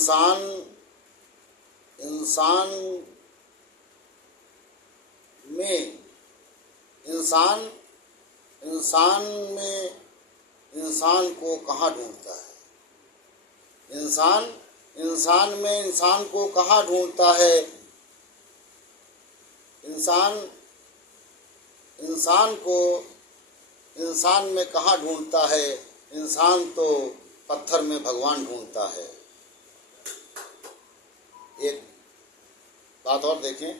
इंसान इंसान में इंसान इंसान में इंसान को कहाँ ढूंढता है? इंसान में इंसान को कहाँ ढूंढता है? इंसान को इंसान में कहाँ ढूंढता है? इंसान तो पत्थर में भगवान ढूंढता है। एक बात और देखें,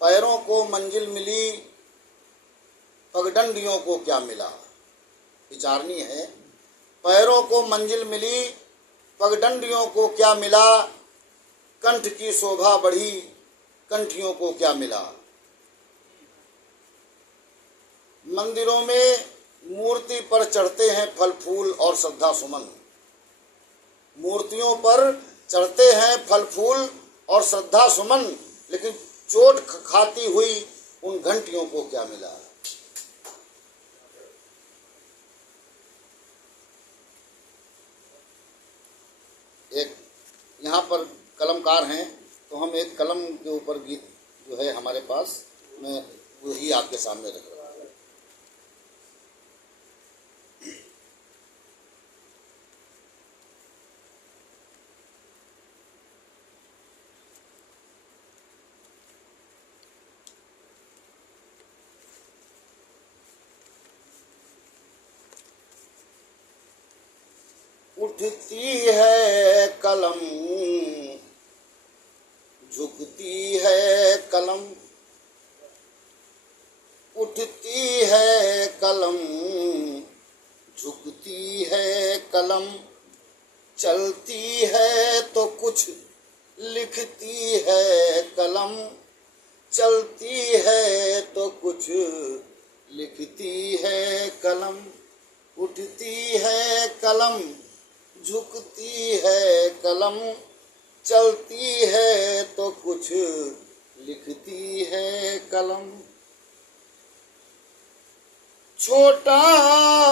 पैरों को मंजिल मिली, पगडंडियों को क्या मिला। विचारनी है। पैरों को मंजिल मिली, पगडंडियों को क्या मिला। कंठ की शोभा बढ़ी, कंठियों को क्या मिला। मंदिरों में मूर्ति पर चढ़ते हैं फल फूल और श्रद्धा सुमन। मूर्तियों पर चढ़ते हैं फल फूल और श्रद्धा सुमन, लेकिन चोट खाती हुई उन घंटियों को क्या मिला। एक यहाँ पर कलमकार हैं, तो हम एक कलम के ऊपर गीत जो है हमारे पास, मैं वही आपके सामने रख रहा हूँ। उठती है कलम, झुकती है कलम। उठती है कलम, झुकती है कलम। चलती है तो कुछ लिखती है कलम। चलती है तो कुछ लिखती है कलम। उठती है कलम, झुकती है कलम। चलती है तो कुछ लिखती है कलम। छोटा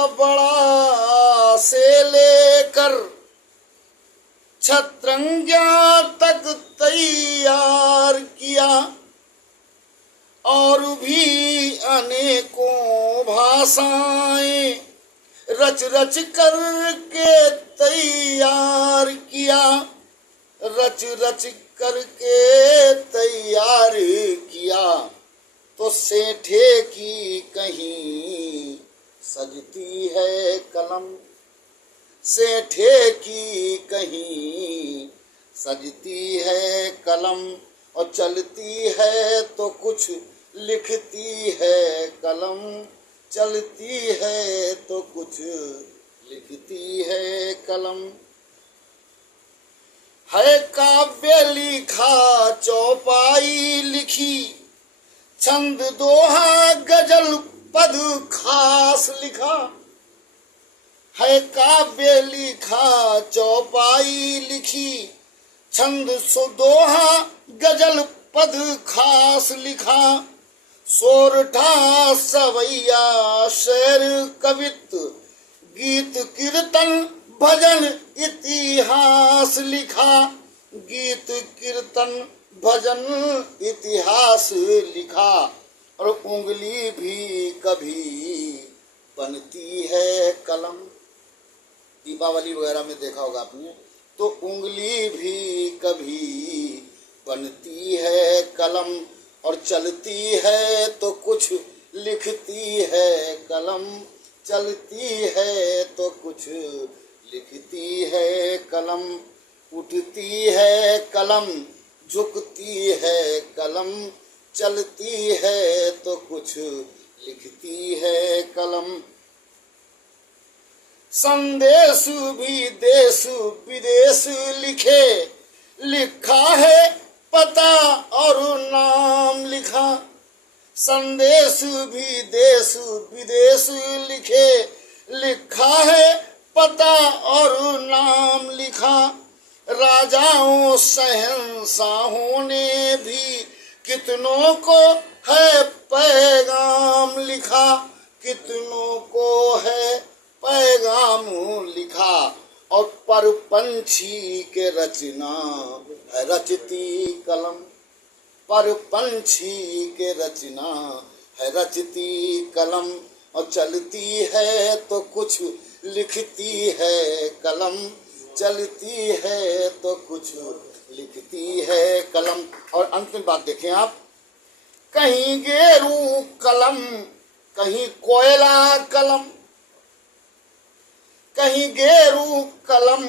बड़ा से लेकर छत्रंगिया तक तैयार किया, और भी अनेकों भाषाएं रच रच करके तैयार किया। रच रच करके तैयार किया, तो सेठे की कहीं सजती है कलम। सेठे की कहीं सजती है कलम। और चलती है तो कुछ लिखती है कलम। चलती है तो कुछ लिखती है कलम। है काव्य लिखा, चौपाई लिखी, छंद दोहा गजल पद खास लिखा। है काव्य लिखा, चौपाई लिखी, छंद दोहा गजल पद खास लिखा। सोरठा सवैया शेर कवित्व, गीत कीर्तन भजन इतिहास लिखा। गीत कीर्तन भजन इतिहास लिखा। और उंगली भी कभी बनती है कलम। दीपावली वगैरह में देखा होगा आपने, तो उंगली भी कभी बनती है कलम। और चलती है तो कुछ लिखती है कलम। चलती है तो कुछ लिखती है कलम। उठती है कलम, झुकती है कलम। चलती है तो कुछ लिखती है कलम। संदेश भी देश विदेश लिखे, लिखा है पता और नाम लिखा। संदेश भी देश विदेश लिखे, लिखा है पता और नाम लिखा। राजाओं शहंशाहों ने भी कितनों को है पैगाम लिखा। कितनों को है पैगाम लिखा। और पर पंछी के रचना है रचती कलम, पर पंछी के रचना है रचती कलम, और चलती है तो कुछ लिखती है कलम, चलती है तो कुछ लिखती है कलम। और अंतिम बात देखें आप, कहीं गेरू कलम, कहीं कोयला कलम, कहीं गेरू कलम,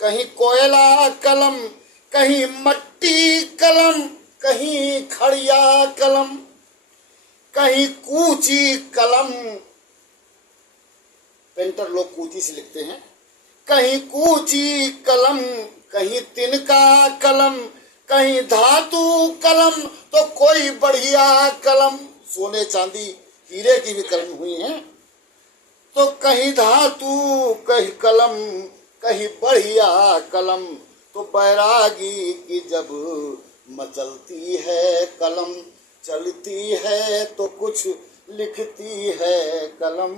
कहीं कोयला कलम, कहीं मट्टी कलम, कहीं खड़िया कलम, कहीं कूची कलम, पेंटर लोग कूची से लिखते हैं, कहीं कूची कलम, कहीं तिनका कलम, कहीं धातु कलम, तो कोई बढ़िया कलम, सोने चांदी हीरे की भी कलम हुई है, तो कहीं धातु कहीं कलम, कहीं बढ़िया कलम, तो बैरागी की जब मचलती है कलम, चलती है तो कुछ लिखती है कलम,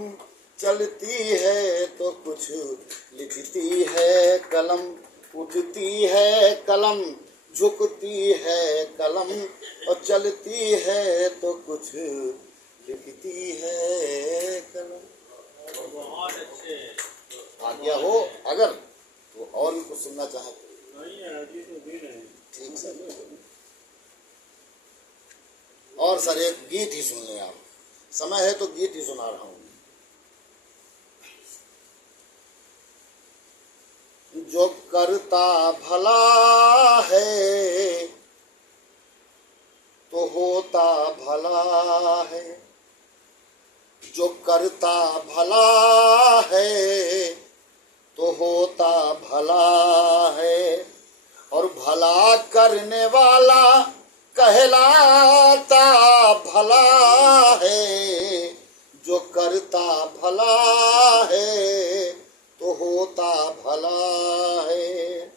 चलती है तो कुछ लिखती है कलम, उठती है कलम, झुकती है कलम, और चलती है तो कुछ लिखती है कलम। बहुत अच्छे। आज्ञा हो अगर तो और भी कुछ सुनना चाहते? नहीं है, अभी तो भी नहीं। ठीक सर, और सर एक गीत ही सुन लें आप, समय है तो गीत ही सुना रहा हूँ। जो करता भला है तो होता भला है, जो करता भला है तो होता भला है, और भला करने वाला कहलाता भला है, जो करता भला है तो होता भला है।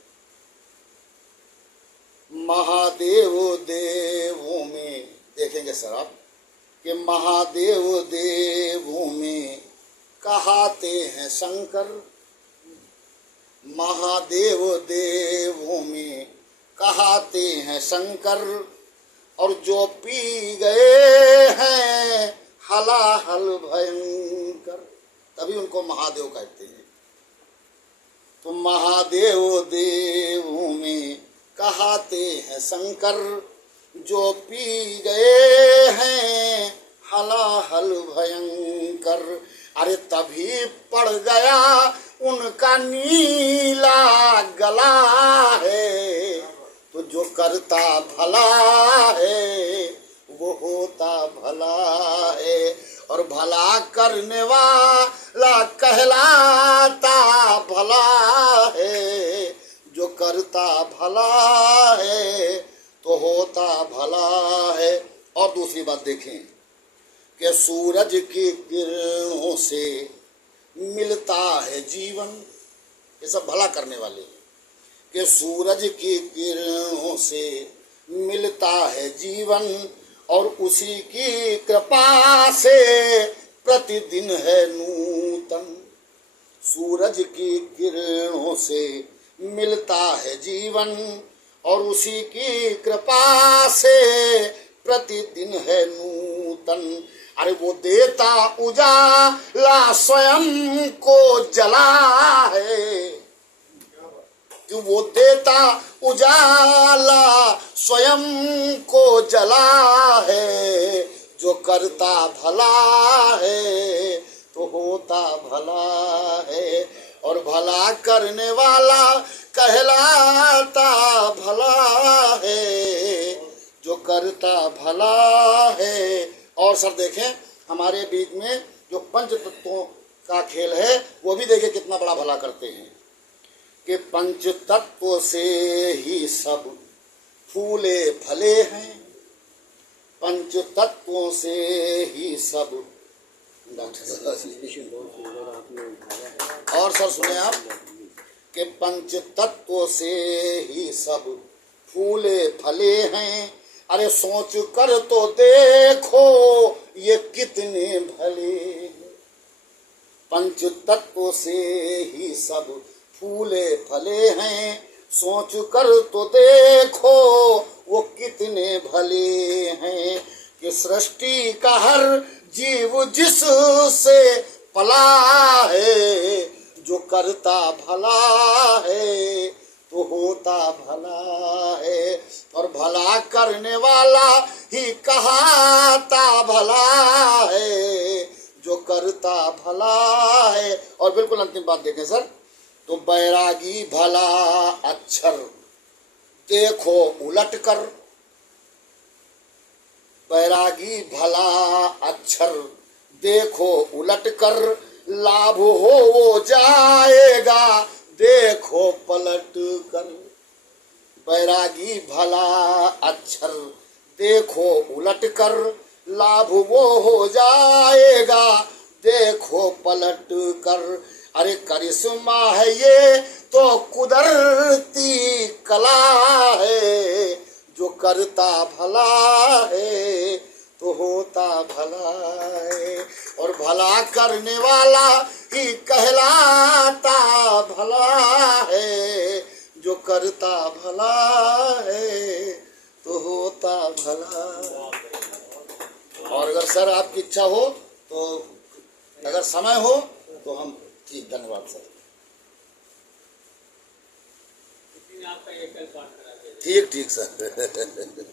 महादेव देवों में देखेंगे सर आप कि महादेव देवों में कहाते हैं शंकर, महादेव देवों में कहाते हैं शंकर, और जो पी गए हैं हलाहल भयंकर, तभी उनको महादेव कहते हैं। तो महादेव देवों में कहाते हैं शंकर, जो पी गए हैं हलाहल भयंकर, अरे तभी पड़ गया उनका नीला गला है, तो जो करता भला है वो होता भला है, और भला करने वाला कहलाता भला है, जो करता भला है तो होता भला है। और दूसरी बात देखें कि सूरज की किरणों से मिलता है जीवन, ये सब भला करने वाले हैं, कि सूरज की किरणों से मिलता है जीवन, और उसी की कृपा से प्रतिदिन है नूतन, सूरज की किरणों से मिलता है जीवन, और उसी की कृपा से प्रतिदिन है नूतन, अरे वो देता उजाला स्वयं को जला है, कि वो देता उजाला स्वयं को जला है, जो करता भला है तो होता भला है, और भला करने वाला कहलाता भला है, जो करता भला है। और सर देखें हमारे बीच में जो पंच तत्वों का खेल है वो भी देखें कितना बड़ा भला करते हैं, कि पंच तत्व से ही सब फूले फले हैं, पंच तत्वों से ही सब। और सर सुने आप कि पंच तत्व से ही सब फूले फले हैं, अरे सोच कर तो देखो ये कितने भले, पंच तत्व से ही सब फूले फले हैं, सोच कर तो देखो वो कितने भले हैं। कि सृष्टि का हर जीव जिससे पला है, जो करता भला है तो होता भला है। और भला करने वाला ही कहाता भला है, जो करता भला है। और बिल्कुल अंतिम बात देखें सर, तो बैरागी भला अक्षर देखो उलट कर, बैरागी भला अक्षर देखो उलट कर, लाभ हो वो जाएगा देखो पलट कर। बैरागी भला अक्षर देखो उलट कर, लाभ वो हो जाएगा देखो पलट कर। अरे करिश्मा है ये तो कुदरती कला है, जो करता भला है तो होता भला है। और भला करने वाला ही कहलाता भला है, जो करता भला है तो होता भला। और अगर सर आपकी इच्छा हो तो, अगर समय हो तो हम, ठीक, धन्यवाद सर। आपका एक कल पाठ करा दे। ठीक ठीक सर।